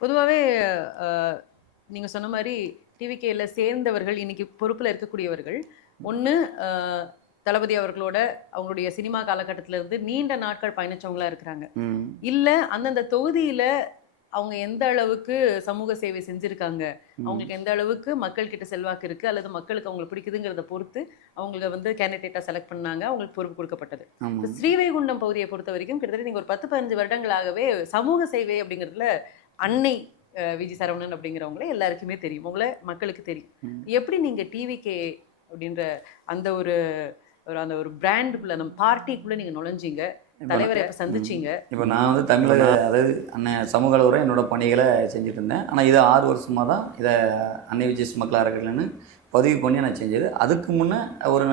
பொதுவாவே அ நீங்க சொன்ன மாரி டிவிகேல சேர்ந்தவர்கள், இன்னைக்கு பொறுப்புல இருக்கக்கூடியவர்கள், ஒண்ணு அ தளபதி அவர்களோட அவங்களுடைய சினிமா காலகட்டத்தில இருந்து நீண்ட நாட்கள் பயணிச்சவங்களா இருக்கிறாங்க. ம். இல்ல அந்தந்த தொகுதியில அவங்க எந்த அளவுக்கு சமூக சேவை செஞ்சிருக்காங்க, ம். அவங்களுக்கு எந்த அளவுக்கு மக்கள் கிட்ட செல்வாக்கு இருக்கு, அல்லது மக்களுக்கு அவங்கள பிடிக்குதுங்கிறத பொறுத்து, அவங்கள வந்து கேண்டிடேட்டா செலக்ட் பண்ணாங்க. அவங்களுக்கு பொறுப்பு குடுக்கப்பட்டது. இப்ப ஆமாங்க. ஸ்ரீவைகுண்டம் பகுதிய பொறுத்தவரைக்கும் கிட்டத்தட்ட நீங்க ஒரு 10, 15 வருடங்களாகவே சமூக சேவை அப்படிங்கிறதுல அன்னை விஜி சரவணன் அப்படிங்கிறவங்கள எல்லாருக்குமே தெரியும். உங்கள மக்களுக்கு தெரியும். ம். எப்படி நீங்க டிவிகே அப்படின்ற அந்த ஒரு அந்த ஒரு பிராண்டுக்குள்ள, அந்த பார்ட்டிக்குள்ள நீங்க நுழைஞ்சீங்க? இப்ப நான் தலைவர எப்ப ம். சந்திச்சீங்க? இப்ப நான் வந்து தமிழக அதாவது சமூக அளவுல என்னோட பணிகள செஞ்சுட்டு இருந்தேன். ஆனா இது 6 வருஷமா தான் இத அன்னை விஜய் மக்கள் அறக்கட்டளைன்னு பதிவு பண்ணி நான் செஞ்சது. அதுக்கு முன்ன ஒரு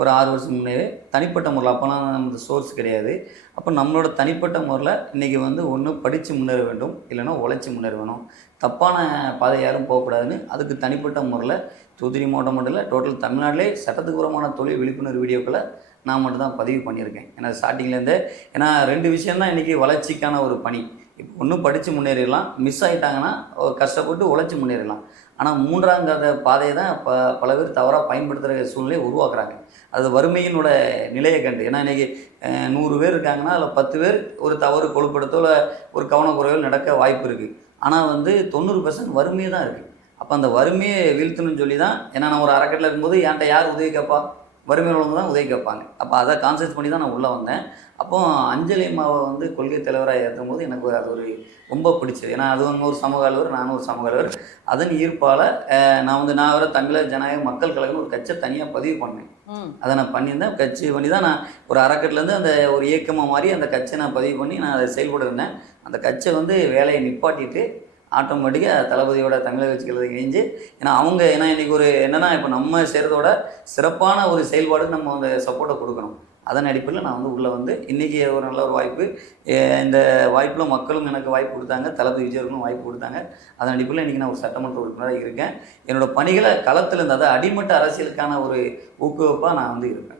ஒரு 6 வருஷம் முன்னவே தனிப்பட்ட முறையில அப்போலாம் நமக்கு சோர்ஸ் கிடையாது. அப்போ நம்மளோட தனிப்பட்ட முறையில இன்றைக்கி வந்து ஒண்ணு படிச்சு முன்னேற வேண்டும், இல்லைன்னா உழைச்சு முன்னேற வேணும். தப்பான பாதை யாரும் போகக்கூடாதுன்னு அதுக்கு தனிப்பட்ட முறையில தூத்துக்குடி மாவட்டம் மட்டும் இல்ல, டோட்டல் தமிழ்நாட்டிலே சட்டத்துக்கு புறம்பான தொழில் விழிப்புணர்வு வீடியோக்கள நான் மட்டும் தான் பதிவு பண்ணியிருக்கேன். ஏன்னா ஸ்டார்ட்டிங்லேருந்தே ஏன்னா 2 விஷயம் தான் இன்றைக்கி வளர்ச்சிக்கான ஒரு பணி. இப்போ ஒண்ணு படிச்சு முன்னேறிடலாம், மிஸ் ஆயிட்டாங்கன்னா கஷ்டப்பட்டு உழைச்சு முன்னேறிடலாம். ஆனா 3ஆம் பாதைய தான் பல பேர் தவறா பயன்படுத்துற சூழ்நிலையை உருவாக்குறாங்க. அது வறுமையினோட நிலைய கண்டு. ஏன்னா இன்னைக்கு 100 பேர் இருக்காங்கன்னா, அதில 10 பேர் ஒரு தவறு கொழுப்படுத்தோ, இல்ல ஒரு கவனக்குறைவோ நடக்க வாய்ப்பு இருக்கு. ஆனா வந்து 90% வறுமையே தான் இருக்கு. அப்ப அந்த வறுமைய வீழ்த்தணும்னு சொல்லி தான் ஏன்னா நான் ஒரு அறக்கட்டளைல இருக்கும்போது என்ட்ட யார் உதவி கேட்பா? வறுமையில உள்ளவங்க தான் உதவி கேட்பாங்க. அப்ப அத கான்சென்ஸ் பண்ணி தான் நான் உள்ள வந்தேன். அப்போ அஞ்சலி அம்மாவ வந்து கொள்கை தலைவரா ஏத்தும்போது எனக்கு அது ஒரு ரொம்ப பிடிச்சது. ஏன்னா அது வந்து ஒரு சமூக ஆர்வலர், நானும் ஒரு சமூக ஆர்வலர். அதன் ஈர்ப்பால நான் வேற தமிழக ஜனநாயக மக்கள் கழகம்னு ஒரு கட்சிய தனியா பதிவு பண்ணேன். ம். அத நான் பண்ணியிருந்தேன். கட்சி பண்ணி தான் நான் ஒரு அறக்கட்டளைலேருந்து அந்த ஒரு இயக்கமா மாறி அந்த கட்சிய நான் பதிவு பண்ணி நான் அத செயல்பட இருந்தேன். அந்த கட்சிய வந்து வேலைய நிப்பாட்டிட்டு ஆட்டோமேட்டிக்கா தளபதியோட தமிழக வெற்றி கழகத்துல இணைஞ்சு ஏன்னா இன்னைக்கு ஒரு என்னன்னா, இப்ப நம்ம செய்றதோட சிறப்பான ஒரு செயல்பாடுக்கு நம்ம அந்த சப்போர்ட்ட குடுக்கணும். அதன் அடிப்படையில நான் வந்து உள்ள வந்து இன்னைக்கு ஒரு நல்ல ஒரு வாய்ப்பு. இந்த வாய்ப்புல மக்களும் எனக்கு வாய்ப்பு குடுத்தாங்க. தளபதி விஜய் அவர்களும் வாய்ப்பு குடுத்தாங்க. அதன் அடிப்படையில இன்னைக்கு நான் ஒரு சட்டமன்ற உறுப்பினரா இருக்கேன். என்னோட பணிகள களத்துல இருந்து அதாவது அடிமட்ட அரசியலுக்கான ஒரு ஊக்குவிப்பா நான் வந்து இருப்பேன்.